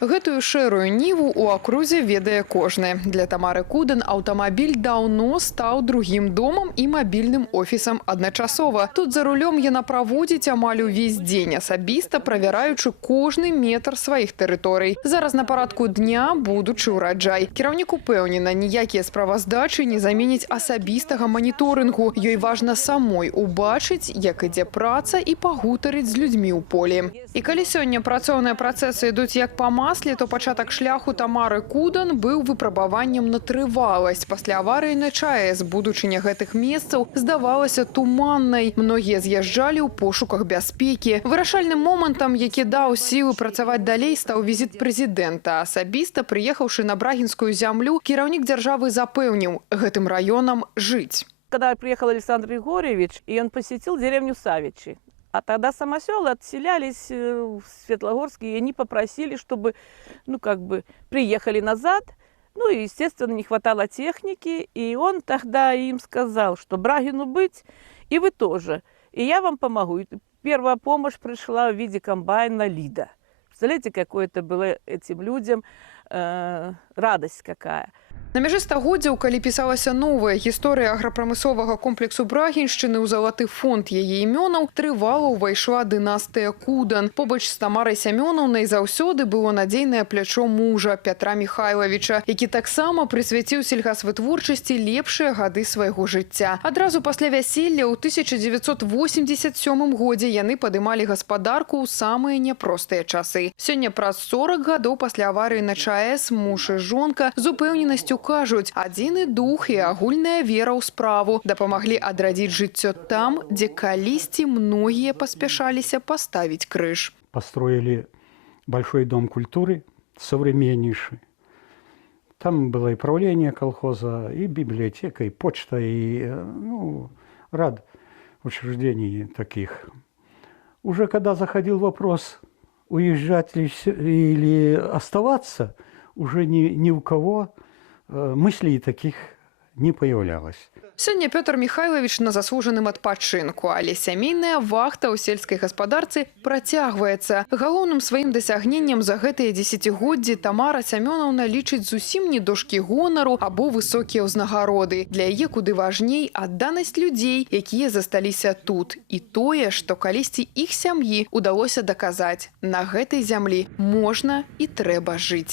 Гэтую шэрую ніву у акрузе ведае кожны. Для Тамары Кудан аўтамабіль даўно стаў другім домам і мабільным офісам адначасова. Тут за рулём яна праводзіць амаль увесь дзень, асабіста правяраючы кожны метр сваіх тэрыторый. Зараз на парадку дня будучы ўраджай. Кіраўнік упэўнена, ніякія справаздачы не заменяць асабістага маніторынгу. Ёй важна самой убачыць, як ідзе праца і пагутарыць з людзьмі ў полі. І калі сёння працоўныя працэсы ідуць як па масле, то пачатак шляху Тамары Кудан быў выпрабаваннем на трываласць. Пасля аварыі на ЧАЭС будучыня гэтых месцаў здавалася туманнай. Многія з'язджалі ў пошуках бяспекі. Вырашальным момантам, які даў сілы працаваць далей, стаў візіт прэзідэнта. Асабіста прыехаўшы на Брагінскую зямлю, кіраўнік дзяржавы запэўніў, гэтым раёнам жыць. Когда приехал Александр Григорьевич, и он посетил деревню Савичи. А тогда самоселы отселялись в Светлогорске, и они попросили, чтобы, приехали назад. Ну и, естественно, не хватало техники. И он тогда им сказал, что Брагину быть, и вы тоже. И я вам помогу. И первая помощь пришла в виде комбайна «Лида». Представляете, какое это было этим людям, радость какая. На мяжы стагоддзяў, калі пісалася новая гісторыя аграпрамысловага комплексу Брагіншчыны, ў залаты фонд яе імёнаў трывала ўвайшла дынастыя Кудан. Побач з Тамарай Сямёнаўнай заўсёды было надзейнае плячо мужа Пятра Михайловича, які таксама прысвяціў сельгасвытворчасці лепшыя гады свайго жыцця. Адразу пасля вяселля ў 1987 годзе яны падымалі гаспадарку ў самыя няпростыя часы. Сёння праз 40 гадоў пасля аварыі на ЧАЭС муж і жонка з упэўненасцю кажуць, адзіны дух і агульная вера ў справу дапамаглі адрадзіць жыццё там, дзе калісьці многія паспяшаліся паставіць крыж. Построили большой дом культуры, современнейший. Там было и правление колхоза, и библиотека, и почта, и ряд учреждений таких. Уже когда заходил вопрос, уезжать ли или оставаться, уже ни у кого мыслей таких не появлялось. Сёння Пётр Михайлович на заслужаным адпачынку, але сямейная вахта ў сельскай гаспадарцы працягваецца. Галоўным сваім дасягненнем за гэтыя дзесяцігоддзі Тамара Сямёнаўна лічыць зусім не дошкі гонару або высокія ўзнагароды. Для яе куды важней адданасць людзей, якія засталіся тут. І тое, што калісьці іх сям'і удалося даказаць. На гэтай зямлі можна і трэба жыць.